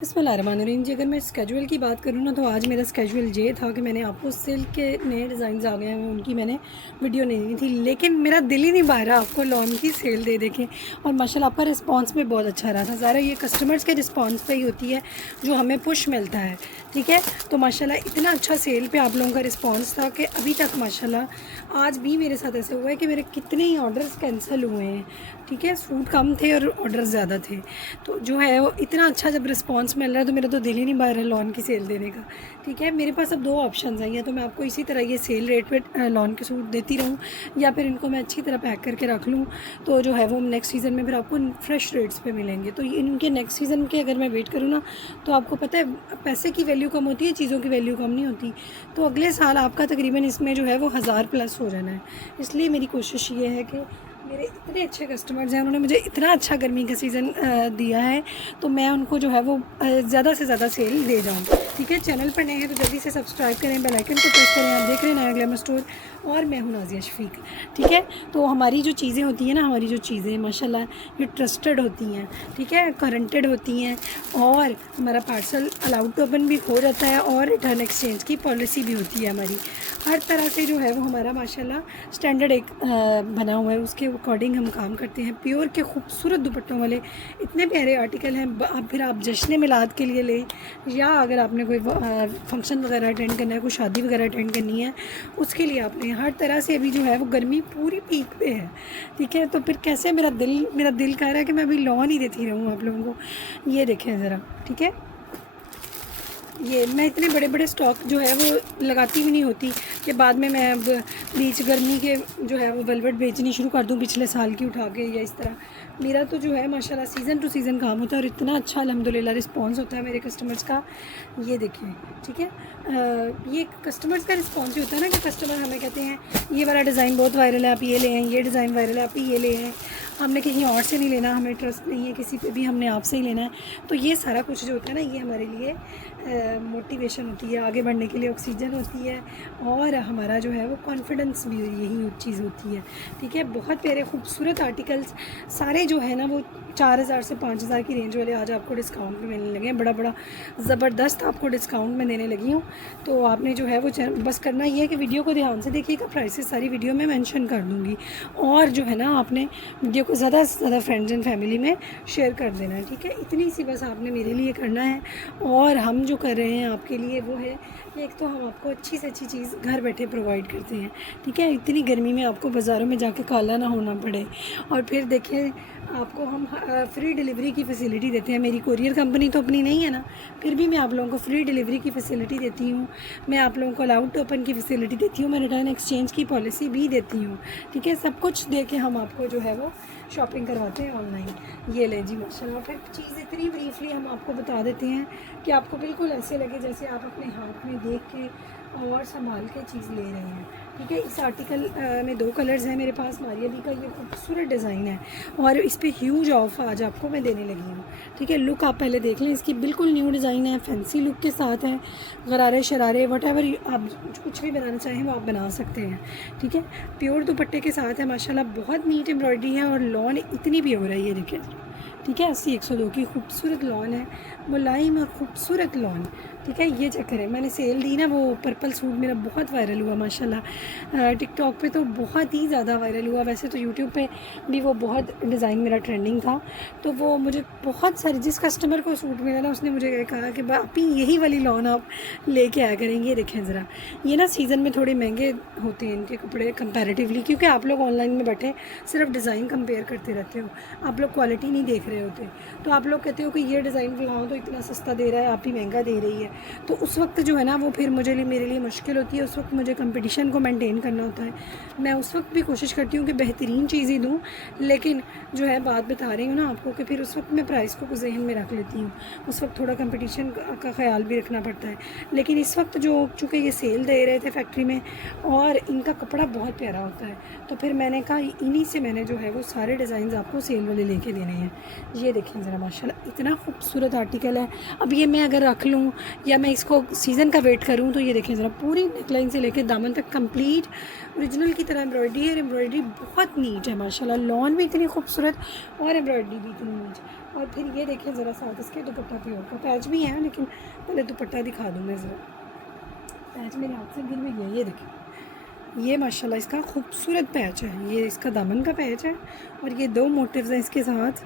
बिस्मिल्लाहिर्रहमानिर्रहीम जी। अगर मैं स्केजुअल की बात करूँ ना, तो आज मेरा स्केजुअल ये था कि मैंने आपको सिल्क के नए डिज़ाइन आ गए हैं, उनकी मैंने वीडियो नहीं दी थी, लेकिन मेरा दिल ही नहीं भर रहा आपको लॉन की सेल दे देके। और माशाल्लाह आपका रिस्पांस भी बहुत अच्छा रहा था। ज़रा ये कस्टमर्स के रिस्पांस पे ही होती है जो हमें पुश मिलता है, ठीक है। तो माशाल्लाह इतना अच्छा सेल पे आप लोगों का रिस्पॉन्स था कि अभी तक माशाल्लाह आज भी मेरे साथ ऐसे हुआ है कि मेरे कितने ही ऑर्डर्स कैंसिल हुए हैं, ठीक है। सूट कम थे और ऑर्डर ज़्यादा थे, तो जो है वो इतना अच्छा जब रिस्पांस मिल रहा है तो मेरा तो दिल ही नहीं भर रहा है लॉन की सेल देने का, ठीक है। मेरे पास अब दो ऑप्शन हैं, या तो मैं आपको इसी तरह ये सेल रेट पे लॉन के सूट देती रहूँ, या फिर इनको मैं अच्छी तरह पैक करके रख लूँ, तो जो है वो नेक्स्ट सीज़न में फिर आपको फ्रेश रेट्स पे मिलेंगे। तो इनके नेक्स्ट सीज़न के अगर मैं वेट करूँ ना, तो आपको पता है पैसे की वैल्यू कम होती है, चीज़ों की वैल्यू कम नहीं होती। तो अगले साल आपका तकरीबन इसमें जो है वो 1000 प्लस हो जाना है। इसलिए मेरी कोशिश ये है कि मेरे इतने अच्छे कस्टमर्स हैं, उन्होंने मुझे इतना अच्छा गर्मी का सीज़न दिया है, तो मैं उनको जो है वो ज़्यादा से ज़्यादा सेल दे जाऊँ, ठीक है। चैनल पर नए हैं तो जल्दी से सब्सक्राइब करें, बेल आइकन को प्रेस करें। आप देख रहे हैं नया ग्लैमर स्टोर, और मैं हूँ नाज़िया शफीक, ठीक है। तो हमारी जो चीज़ें होती हैं ना, हमारी जो चीज़ें माशाल्लाह ये ट्रस्टेड होती हैं, ठीक है, गारंटेड होती हैं, और हमारा पार्सल अलाउड टू ओपन भी हो जाता है, और रिटर्न एक्सचेंज की पॉलिसी भी होती है हमारी। हर तरह से जो है वो हमारा माशाल्लाह स्टैंडर्ड एक बना हुआ है, उसके अकॉर्डिंग हम काम करते हैं। प्योर के खूबसूरत दुपट्टों वाले इतने प्यारे आर्टिकल हैं। अब फिर आप जश्न मिलाद के लिए लें, या अगर आपने कोई फंक्शन वगैरह अटेंड करना है, कोई शादी वगैरह अटेंड करनी है, उसके लिए आपने हर तरह से अभी जो है वो गर्मी पूरी पीक पे है, ठीक है। तो फिर कैसे मेरा दिल कह रहा है कि मैं अभी लॉन ही देती रहूँ आप लोगों को। ये देखें ज़रा, ठीक है। ये मैं इतने बड़े बड़े स्टॉक जो है वो लगाती भी नहीं होती कि बाद में मैं अब बीच गर्मी के जो है वो वेलवेट बेचनी शुरू कर दूँ पिछले साल की उठा के, या इस तरह। मेरा तो जो है माशाल्लाह सीज़न टू सीज़न काम होता है, और इतना अच्छा अल्हम्दुलिल्लाह रिस्पांस होता है मेरे कस्टमर्स का। ये देखें, ठीक है। ये कस्टमर्स का रिस्पांस ही होता है ना, कि कस्टमर हमें कहते हैं ये वाला डिज़ाइन बहुत वायरल है, आप ये ले आएँ, ये डिज़ाइन वायरल है, आप ये ले आएँ, हमने कहीं और से नहीं लेना, हमें ट्रस्ट नहीं है किसी पे भी, हमने आपसे ही लेना है। तो ये सारा कुछ जो होता है ना, ये हमारे लिए मोटिवेशन होती है, आगे बढ़ने के लिए ऑक्सीजन होती है, और हमारा जो है वो कॉन्फिडेंस भी यही चीज़ होती है, ठीक है। बहुत प्यारे खूबसूरत आर्टिकल्स सारे जो है ना वो 4000 से 5000 की रेंज वाले आज आपको डिस्काउंट में मिलने लगे हैं। बड़ा ज़बरदस्त आपको डिस्काउंट में देने लगी हूँ। तो आपने जो है वो बस करना ये है कि वीडियो को ध्यान से देखिएगा, प्राइसेस सारी वीडियो में मेंशन कर दूँगी, और जो है ना आपने वीडियो को ज़्यादा से ज़्यादा फ्रेंड्स एंड फैमिली में शेयर कर देना है, ठीक है। इतनी सी बस आपने मेरे लिए करना है, और हम जो कर रहे हैं आपके लिए वो है कि एक तो हम आपको अच्छी से अच्छी चीज़ घर बैठे प्रोवाइड करते हैं, ठीक है। इतनी गर्मी में आपको बाज़ारों में जाके काला ना होना पड़े, और फिर देखिए आपको हम फ्री डिलीवरी की फ़ैसिलिटी देते हैं। मेरी कोरियर कंपनी तो अपनी नहीं है ना, फिर भी मैं आप लोगों को फ्री डिलीवरी की फ़ैसिलिटी देती हूँ। मैं आप लोगों को अलाउड टू ओपन की फ़ैसिलिटी देती हूँ, मैं रिटर्न एक्सचेंज की पॉलिसी भी देती हूँ, ठीक है। सब कुछ दे के हम आपको जो है वो शॉपिंग करवाते हैं ऑनलाइन। ये ले जी माशाल्लाह। फिर चीज़ इतनी ब्रीफली हम आपको बता देते हैं कि आपको बिल्कुल ऐसे लगे जैसे आप अपने हाथ में देख के और संभाल के चीज़ ले रहे हैं, ठीक है। इस आर्टिकल में 2 कलर्स हैं मेरे पास। मारिया बी का ये खूबसूरत डिज़ाइन है, और इस पे ह्यूज ऑफ आज आपको मैं देने लगी हूँ, ठीक है। लुक आप पहले देख लें इसकी, बिल्कुल न्यू डिज़ाइन है, फैंसी लुक के साथ है। गरारे शरारे वटेवर आप कुछ भी बनाना चाहें वो आप बना सकते हैं, ठीक है। प्योर दुपट्टे के साथ है माशाल्लाह, बहुत नीट एम्ब्रॉयडरी है, और लॉन इतनी भी हो रही है, देखिए, ठीक है। 80-102 की खूबसूरत लॉन है, मुलायम और ख़ूबसूरत लॉन, ठीक है। ये चक्कर है, मैंने सेल दी ना, वो पर्पल सूट मेरा बहुत वायरल हुआ माशाल्लाह। टिकटॉक पे तो बहुत ही ज़्यादा वायरल हुआ, वैसे तो यूट्यूब पे भी वो बहुत डिज़ाइन मेरा ट्रेंडिंग था। तो वो मुझे बहुत सारी, जिस कस्टमर को सूट मिला ना उसने मुझे कहा कि भाई यही वाली लॉन आप लेके आया करेंगे। देखें ज़रा, ये ना सीज़न में थोड़े महंगे होते हैं इनके कपड़े कंपैरेटिवली, क्योंकि आप लोग ऑनलाइन में बैठे सिर्फ डिज़ाइन कंपेयर करते रहते हो, आप लोग क्वालिटी नहीं देख रहे होते। तो आप लोग कहते हो कि ये डिज़ाइन दिखाओ तो इतना सस्ता दे रहा है, आप ही महंगा दे रही है। तो उस वक्त जो है ना वो फिर मेरे लिए मुश्किल होती है। उस वक्त मुझे कंपटीशन को मेंटेन करना होता है। मैं उस वक्त भी कोशिश करती हूँ कि बेहतरीन चीज़ ही दूँ, लेकिन जो है बात बता रही हूँ ना आपको कि फिर उस वक्त मैं प्राइस को जहन में रख लेती हूँ। उस वक्त थोड़ा कंपटीशन का ख्याल भी रखना पड़ता है। लेकिन इस वक्त जो चूँकि ये सेल दे रहे थे फैक्ट्री में, और इनका कपड़ा बहुत प्यारा होता है, तो फिर मैंने कहा इन्हीं से मैंने जो है वो सारे डिज़ाइन आपको सेल वाले लेके देने हैं। ये देखें ज़रा माशाल्लाह, इतना खूबसूरत आर्टिकल है। अब ये मैं अगर रख लूँ या मैं इसको सीज़न का वेट करूँ, तो ये देखें ज़रा, पूरी नेकलाइन से लेकर दामन तक कंप्लीट ओरिजिनल की तरह एम्ब्रॉयडरी है, और एम्ब्रॉयडरी बहुत नीट है माशाल्लाह। लॉन भी इतनी खूबसूरत और एम्ब्रॉयडरी भी इतनी नीट। और फिर ये देखिए ज़रा साथ इसके दुपट्टा प्योर का, पैच भी है लेकिन पहले दुपट्टा दिखा दूँ मैं ज़रा। पैच मेरे हाथ से गिर भी गया, ये देखिए, ये माशाल्लाह इसका खूबसूरत पैच है, ये इसका दामन का पैच है और ये 2 मोटिव्स हैं इसके साथ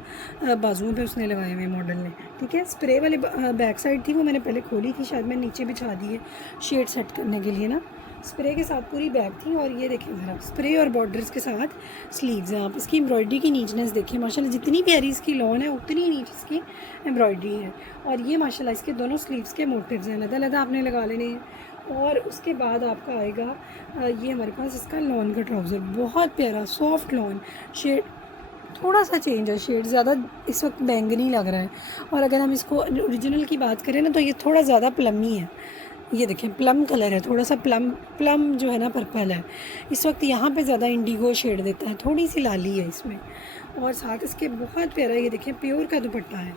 बाजुओं पे उसने लगाए हुए मॉडल ने। ठीक है, स्प्रे वाली बैक साइड थी वो मैंने पहले खोली थी, शायद मैं नीचे बिछा दी है शेड सेट करने के लिए ना। स्प्रे के साथ पूरी बैग थी और ये देखें ज़रा स्प्रे और बॉर्डर्स के साथ स्लीव्स हैं। आप इसकी एम्ब्रॉयडरी की नीचनेस देखिए माशाल्लाह, जितनी प्यारी इसकी लॉन है उतनी नीच इसकी एम्ब्रॉयडरी है। और ये माशाल्लाह इसके दोनों स्लीव्स के मोटिव्स हैं, अलग-अलग आपने लगा लेने हैं। और उसके बाद आपका आएगा ये हमारे पास इसका लॉन का ट्राउज़र, बहुत प्यारा सॉफ्ट लॉन, शेड थोड़ा सा चेंज है, शेड ज़्यादा इस वक्त बैंगनी लग रहा है। और अगर हम इसको ओरिजिनल की बात करें ना तो ये थोड़ा ज़्यादा प्लमी है, ये देखें प्लम कलर है, थोड़ा सा प्लम जो है ना पर्पल है। इस वक्त यहाँ पे ज़्यादा इंडिगो शेड देता है, थोड़ी सी लाली है इसमें। और साथ इसके बहुत प्यारा ये देखें प्योर का दुपट्टा है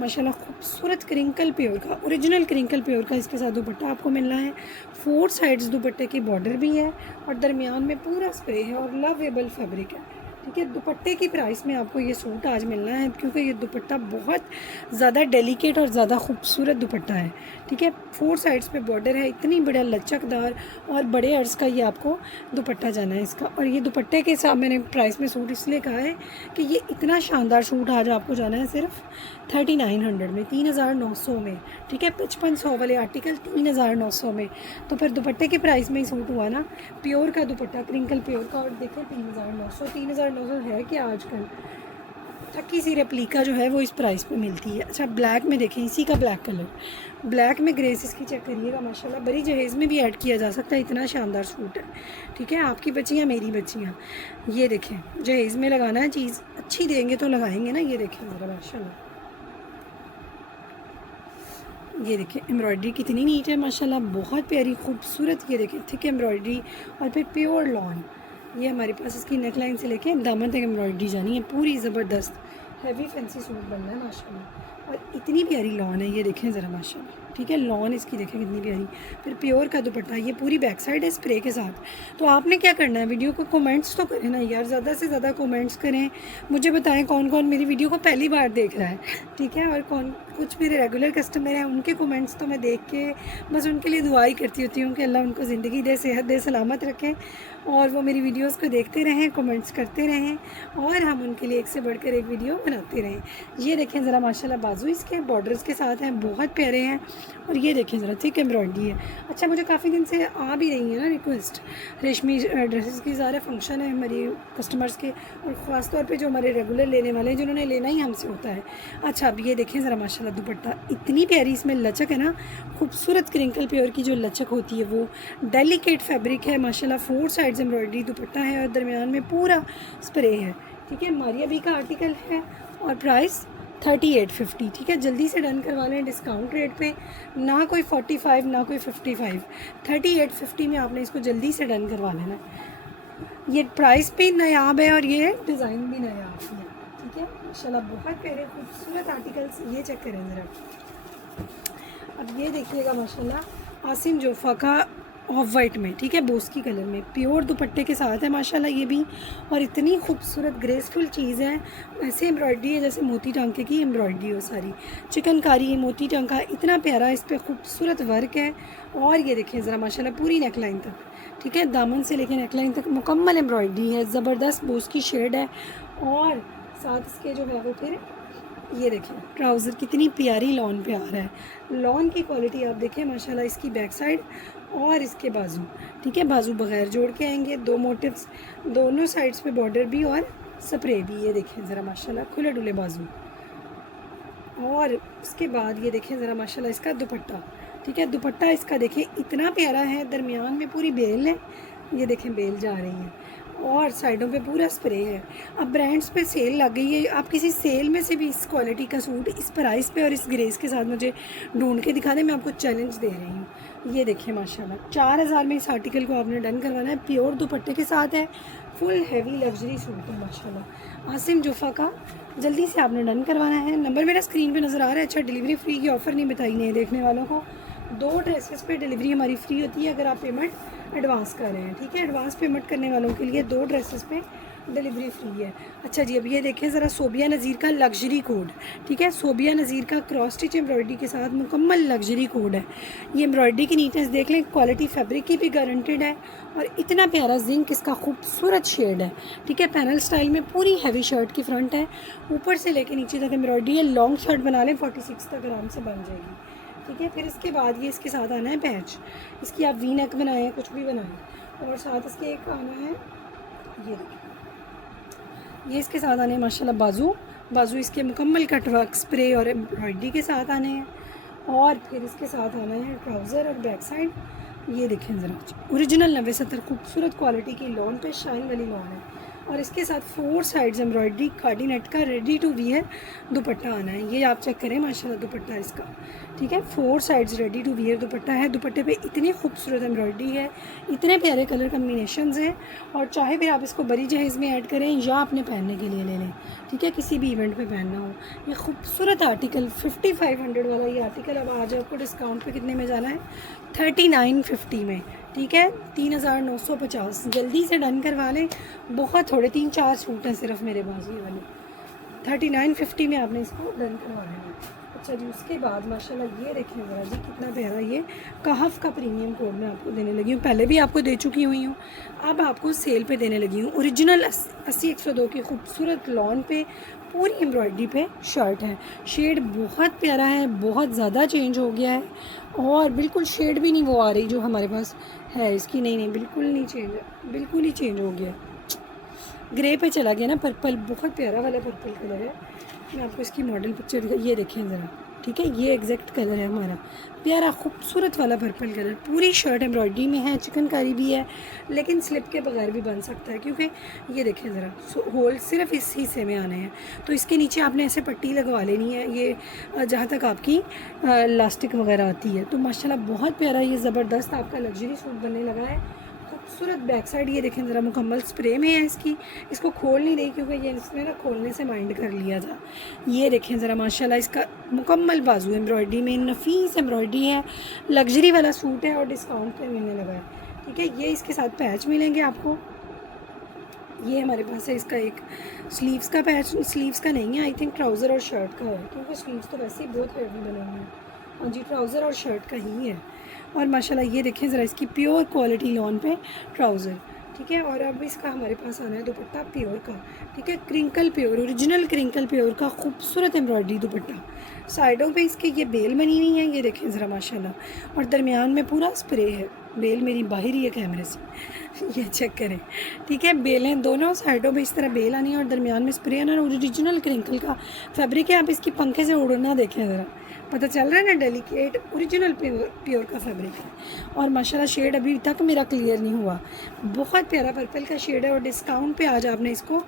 माशाल्लाह, खूबसूरत क्रिंकल प्योर का, ओरिजिनल क्रिंकल प्योर का इसके साथ दुपट्टा आपको मिल रहा है। 4 साइड्स दुपट्टे की बॉर्डर भी है और दरमियान में पूरा स्प्रे है और लवेबल फैब्रिक है। ठीक है, दुपट्टे की प्राइस में आपको ये सूट आज मिलना है क्योंकि ये दुपट्टा बहुत ज़्यादा डेलिकेट और ज़्यादा खूबसूरत दुपट्टा है। ठीक है, 4 साइड्स पे बॉर्डर है, इतनी बड़ा लचकदार और बड़े अर्ज़ का ये आपको दुपट्टा जाना है इसका। और ये दुपट्टे के साथ मैंने प्राइस में सूट इसलिए कहा है कि ये इतना शानदार सूट आज आपको जाना है सिर्फ 3900 में, 3900 में। ठीक है, 5500 वाले आर्टिकल 3900 में, तो फिर दुपट्टे के प्राइस में ही सूट हुआ ना, प्योर का दुपट्टा क्रिंकल प्योर का। और देखें 3900 है कि आजकल थकी सी रेप्लिका जो है वो इस प्राइस पे मिलती है। अच्छा, ब्लैक में देखें, इसी का ब्लैक कलर, ब्लैक में ग्रेस इसकी चेक करिएगा माशाल्लाह, बड़ी जहेज़ में भी ऐड किया जा सकता है, इतना शानदार सूट है। ठीक है, आपकी बच्चियाँ मेरी बच्चियाँ, ये देखें जहेज़ में लगाना है, चीज़ अच्छी देंगे तो लगाएंगे ना। ये देखें ज़रा माशाल्लाह, ये देखें एम्ब्रॉयडरी कितनी नीट है माशाल्लाह, बहुत प्यारी खूबसूरत। ये देखें थिक एम्ब्रॉयडरी और फिर प्योर लॉन। ये हमारे पास इसकी नेक लाइन से लेके दामन तक एम्ब्रॉयडरी जानी है, पूरी ज़बरदस्त हैवी फैंसी सूट बनना है माशाल्लाह। और इतनी प्यारी लॉन है, ये देखें ज़रा माशाल्लाह। ठीक है, लॉन इसकी देखें कितनी प्यारी, फिर प्योर का दुपट्टा, ये पूरी बैक साइड है स्प्रे के साथ। तो आपने क्या करना है, वीडियो को कमेंट्स तो करें ना यार, ज़्यादा से ज़्यादा कमेंट्स करें, मुझे बताएं कौन कौन मेरी वीडियो को पहली बार देख रहा है। ठीक है, और कौन कुछ मेरे रेगुलर कस्टमर हैं, उनके कमेंट्स तो मैं देख के बस उनके लिए दुआ ही करती होती हूँ कि अल्लाह उनको ज़िंदगी दे, सेहत दे, सलामत रखें और वो मेरी वीडियोस को देखते रहें, कमेंट्स करते रहें और हम उनके लिए एक से बढ़कर एक वीडियो बनाते रहें। ये देखें ज़रा माशाल्लाह, बाजू इसके बॉर्डर्स के साथ हैं, बहुत प्यारे हैं। और ये देखें ज़रा थिक एम्ब्रॉयडरी है। अच्छा, मुझे काफ़ी दिन से आ भी रही है ना रिक्वेस्ट, रेशमी ड्रेसेस की सारे फंक्शन है हमारी कस्टमर्स के, और ख़ास तौर पे जो हमारे रेगुलर लेने वाले हैं जिन्होंने लेना ही हमसे होता है। अच्छा, अब ये देखें ज़रा माशाल्लाह दुपट्टा, इतनी प्यारी इसमें लचक है ना, खूबसूरत क्रिंकल प्योर की जो लचक होती है वो, डेलिकेट फैब्रिक है माशाल्लाह, 4 साइड्स एम्ब्रॉयडरी दुपट्टा है और दरमियान में पूरा स्प्रे है। ठीक है, मारिया बी का आर्टिकल है और प्राइस 3850। ठीक है, जल्दी से डन करवा लें डिस्काउंट रेट पे, ना कोई 45 ना कोई 55, 3850 में आपने इसको जल्दी से डन करवा लेना। ये प्राइस भी नायाब है और ये डिज़ाइन भी नायाब है। ठीक है, माशाल्लाह बहुत प्यारे खूबसूरत आर्टिकल्स, ये चेक करें ज़रा। अब ये देखिएगा माशाल्लाह आसिम जोफ़ा का ऑफ वाइट में, ठीक है, बोस्की कलर में, प्योर दुपट्टे के साथ है माशाल्लाह ये भी। और इतनी खूबसूरत ग्रेसफुल चीज़ है, ऐसे एम्ब्रॉयडरी है जैसे मोती टांके की एम्ब्रॉयडरी हो सारी, चिकनकारी मोती टांका, इतना प्यारा इस पर खूबसूरत वर्क है। और ये देखें ज़रा माशाल्लाह पूरी नेक लाइन तक, ठीक है, दामन से लेकर नेक लाइन तक मुकम्मल एम्ब्रॉयडरी है, ज़बरदस्त बोस्की शेड है। और साथ इसके जो है वो फिर ये देखें ट्राउज़र कितनी प्यारी लॉन पे आ रहा है, लॉन की क्वालिटी आप देखें माशाल्लाह, इसकी बैक साइड और इसके बाजू, ठीक है, बाजू बगैर जोड़ के आएंगे, 2 मोटिव्स दोनों साइड्स पे बॉर्डर भी और स्प्रे भी, ये देखें ज़रा माशाल्लाह खुले डुले बाजू। और उसके बाद ये देखें ज़रा माशाल्लाह इसका दुपट्टा, ठीक है, दुपट्टा इसका देखें इतना प्यारा है, दरमियान में पूरी बेल है, ये देखें बेल जा रही है और साइडों पे पूरा स्प्रे है। अब ब्रांड्स पे सेल लग गई है, आप किसी सेल में से भी इस क्वालिटी का सूट इस प्राइस पे और इस ग्रेस के साथ मुझे ढूंढ के दिखा दें, मैं आपको चैलेंज दे रही हूँ। ये देखिए माशाल्लाह 4000 में इस आर्टिकल को आपने डन करवाना है, प्योर दुपट्टे के साथ है, फुल हैवी लग्जरी सूट है माशाल्लाह, आसिम जोफ़ा का, जल्दी से आपने डन करवाना है। नंबर मेरा स्क्रीन पर नज़र आ रहा है। अच्छा, डिलीवरी फ्री की ऑफ़र नहीं बताई नहीं देखने वालों को, 2 ड्रेसेस पे डिलीवरी हमारी फ्री होती है अगर आप पेमेंट एडवांस कर रहे हैं। ठीक है, एडवांस पेमेंट करने वालों के लिए 2 ड्रेसेस पे डिलीवरी फ्री है। अच्छा जी, अब ये देखें ज़रा सोबिया नज़ीर का लग्जरी कोड, ठीक है, सोबिया नज़ीर का क्रॉस स्टिच एम्ब्रॉयडरी के साथ मुकम्मल लग्जरी कोड है। ये एम्ब्रॉयडरी की नीटनेस देख लें, क्वालिटी फैब्रिक की भी गारंटेड है और इतना प्यारा जिंक इसका खूबसूरत शेड है, ठीक है। पैनल स्टाइल में पूरी हैवी शर्ट की फ्रंट है, ऊपर से लेके नीचे तक एम्ब्रॉयडरी है। लॉन्ग शर्ट बना लें 46 तक आराम से बन जाएगी, ठीक है। फिर इसके बाद ये इसके साथ आना है पैच, इसकी आप वी नेक बनाएं, कुछ भी बनाएं, और साथ इसके एक आना है, ये देखिए, ये इसके साथ आने हैं माशाल्लाह बाजू, बाजू इसके मुकम्मल कटवर्क स्प्रे और एम्ब्रॉयडरी के साथ आने हैं। और फिर इसके साथ आना है ट्राउज़र और बैक साइड, ये देखें ज़रा, ओरिजिनल 90-70 खूबसूरत क्वालिटी की लॉन पे शाइन वाली लॉन है। और इसके साथ 4 साइड्स एम्ब्रॉयडरी खादी नेट का रेडी टू वियर दुपट्टा आना है। ये आप चेक करें माशाल्लाह दुपट्टा इसका, ठीक है, 4 sides ready to wear dupatta है। दुपट्टे पे इतनी खूबसूरत एम्ब्रॉयडरी है, इतने प्यारे कलर कम्बिनेशंस हैं, और चाहे फिर आप इसको बड़ी जहेज़ में ऐड करें या अपने पहनने के लिए ले लें, ठीक है, किसी भी इवेंट पे पहनना हो। ये खूबसूरत आर्टिकल 5500 वाला ये आर्टिकल अब आज आपको डिस्काउंट पे कितने में जाना है, 3950 में, ठीक है, 3950। जल्दी से डन करवा लें, बहुत थोड़े 3-4 सूट हैं सिर्फ मेरे पास ये वाले, 3950 में आपने इसको डन करवा लेना। अच्छा जी, उसके बाद माशाल्लाह ये देखें ज़रा जी, कितना प्यारा ये कहफ का प्रीमियम कोड मैं आपको देने लगी हूँ। पहले भी आपको दे चुकी हुई हूँ, अब आपको सेल पे देने लगी हूँ। ओरिजिनल 80-102 की खूबसूरत लॉन पे पूरी एम्ब्रॉयडरी पे शर्ट है। शेड बहुत प्यारा है, बहुत ज़्यादा चेंज हो गया है, और बिल्कुल शेड भी नहीं वो आ रही जो हमारे पास है इसकी, नहीं बिल्कुल नहीं चेंज, बिल्कुल ही चेंज हो गया, ग्रे पे चला गया ना, पर्पल, बहुत प्यारा वाला पर्पल कलर है। मैं आपको इसकी मॉडल पिक्चर, ये देखें ज़रा, ठीक है, ये एग्जैक्ट कलर है हमारा, प्यारा खूबसूरत वाला पर्पल कलर। पूरी शर्ट एम्ब्रॉयडरी में है, चिकनकारी भी है, लेकिन स्लिप के बगैर भी बन सकता है, क्योंकि ये देखें ज़रा, होल सिर्फ इस हिस्से में आने हैं, तो इसके नीचे आपने ऐसे पट्टी लगवा लेनी है, ये जहाँ तक आपकी लास्टिक वगैरह आती है। तो माशाल्लाह बहुत प्यारा, ये ज़बरदस्त आपका लग्जरी सूट बनने लगा है। खूबसूरत बैक साइड ये देखें ज़रा, मुकम्मल स्प्रे में है इसकी, इसको खोल नहीं रही क्योंकि ये इसने ना खोलने से माइंड कर लिया था। ये देखें ज़रा माशाल्लाह, इसका मुकम्मल बाजू एम्ब्रॉयडरी में नफीस एम्ब्रॉयडरी है, लग्जरी वाला सूट है और डिस्काउंट पे मिलने लगा है, ठीक है। ये इसके साथ पैच मिलेंगे आपको, ये हमारे पास है इसका एक स्लीव्स का पैच, स्लीव्स का नहीं है, आई थिंक ट्राउज़र और शर्ट का है, क्योंकि स्लीव्स तो वैसे ही बहुत हैवी बने हुए हैं। हाँ जी, ट्राउज़र और शर्ट का ही है। और माशाल्लाह ये देखें ज़रा, इसकी प्योर क्वालिटी लॉन पे ट्राउज़र, ठीक है। और अब इसका हमारे पास आना है दुपट्टा प्योर का, ठीक है, crinkle pure, original crinkle pure का खूबसूरत एम्ब्रॉयडरी दुपट्टा। साइडों पे इसके ये बेल बनी हुई है, ये देखें ज़रा माशाल्लाह, और दरमियान में पूरा स्प्रे है। बेल मेरी बाहर ही है कैमरे से, ये चेक करें, ठीक है, बेलें दोनों साइडों पे इस तरह बेल आनी है और दरमियान में स्प्रे आना। ओरिजिनल क्रिंकल का फैब्रिक है, आप इसकी पंखे से उड़ना देखें ज़रा, पता चल रहा है ना, डेलिकेट ओरिजिनल प्योर का फैब्रिक है। और माशाल्लाह शेड अभी तक मेरा क्लियर नहीं हुआ, बहुत प्यारा पर्पल का शेड है, और डिस्काउंट पे आज आपने इसको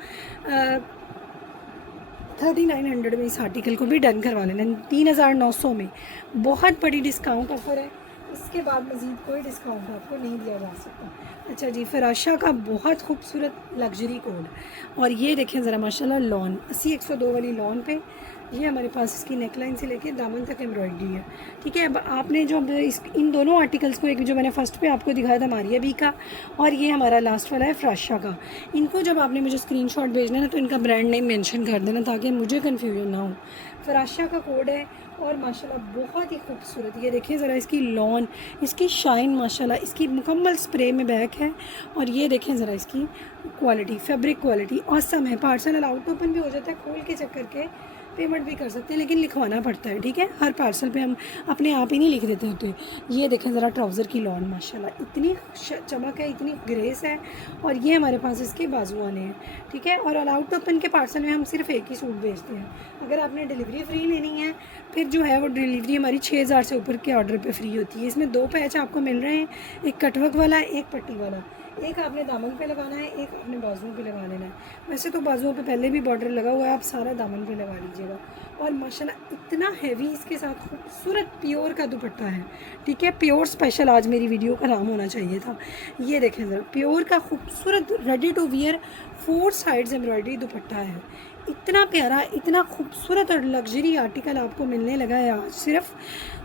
3900 में इस आर्टिकल को भी डन करवा लेना, 3900 में। बहुत बड़ी डिस्काउंट ऑफ़र है, इसके बाद मज़ीद कोई डिस्काउंट आपको नहीं दिया जा सकता। अच्छा जी, फराशा का बहुत खूबसूरत लग्जरी कोड, और ये देखें ज़रा माशाल्लाह लॉन 80-102 वाली लॉन पे, ये हमारे पास इसकी नेकलाइन से लेके दामन तक एम्ब्रॉयडरी है, ठीक है। अब आपने जो इन दोनों आर्टिकल्स को, एक जो मैंने फ़र्स्ट पे आपको दिखाया था मारिया बी का, और ये हमारा लास्ट वाला है फराशा का, इनको जब आपने मुझे स्क्रीनशॉट भेजना है ना, तो इनका ब्रांड नेम मेंशन कर देना ताकि मुझे कन्फ्यूजन ना हो। फराशा का कोड है, और माशाल्लाह बहुत ही खूबसूरत, ये देखें ज़रा इसकी लॉन, इसकी शाइन माशाल्लाह, इसकी मुकम्मल स्प्रे में बैक है, और ये देखें ज़रा इसकी क्वालिटी, फैब्रिक क्वालिटी ऑसम है। पार्सल अलाउड ओपन भी हो जाता है, खोल के चेक करके पेमेंट भी कर सकते हैं, लेकिन लिखवाना पड़ता है, ठीक है। हर पार्सल पे हम अपने आप ही नहीं लिख देते होते। ये देखें ज़रा ट्राउज़र की लॉन माशाल्लाह, इतनी चमक है, इतनी ग्रेस है, और ये हमारे पास इसके बाजू आने हैं, ठीक है। और अलाउड ओपन के पार्सल में हम सिर्फ एक ही सूट भेजते हैं। अगर आपने डिलीवरी फ्री लेनी है, फिर जो है वो डिलीवरी हमारी 6000 से ऊपर के ऑर्डर पे फ्री होती है। इसमें 2 पैच आपको मिल रहे हैं, एक कटवर्क वाला, एक पट्टी वाला। एक आपने दामन पे लगाना है, एक आपने बाजुओं पे लगा लेना है। वैसे तो बाजुओं पे पहले भी बॉर्डर लगा हुआ है, आप सारा दामन पे लगा लीजिएगा। और माशाल्लाह इतना हैवी इसके साथ खूबसूरत प्योर का दुपट्टा है, ठीक है। प्योर स्पेशल आज मेरी वीडियो का नाम होना चाहिए था। ये देखें ज़रा, प्योर का खूबसूरत ready to wear 4 sides embroidery dupatta है। इतना प्यारा, इतना खूबसूरत और लग्जरी आर्टिकल आपको मिलने लगा है आज सिर्फ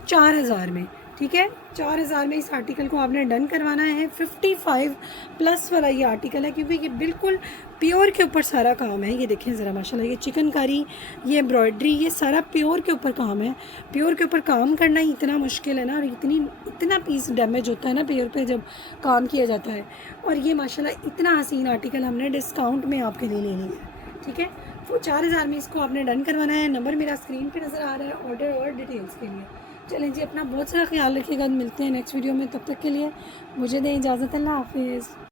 4000 में, ठीक है। 4000 में इस आर्टिकल को आपने डन करवाना है। 55 प्लस वाला ये आर्टिकल है, क्योंकि ये बिल्कुल प्योर के ऊपर सारा काम है। ये देखें ज़रा माशाल्लाह, ये चिकनकारी, ये एम्ब्रॉयडरी, ये सारा प्योर के ऊपर काम है। प्योर के ऊपर काम करना ही इतना मुश्किल है ना, और इतना पीस डैमेज होता है ना प्योर पे जब काम किया जाता है। और ये माशाल्लाह इतना हसीन आर्टिकल हमने डिस्काउंट में आपके लिए लेनी है, ठीक है। तो 4000 में इसको आपने डन करवाना है। नंबर मेरा स्क्रीन पे नज़र आ रहा है ऑर्डर और डिटेल्स के लिए। चलें जी, अपना बहुत सारा ख्याल रखिएगा। मिलते हैं नेक्स्ट वीडियो में, तब तक के लिए मुझे दें इजाज़त। अल्लाह हाफिज़।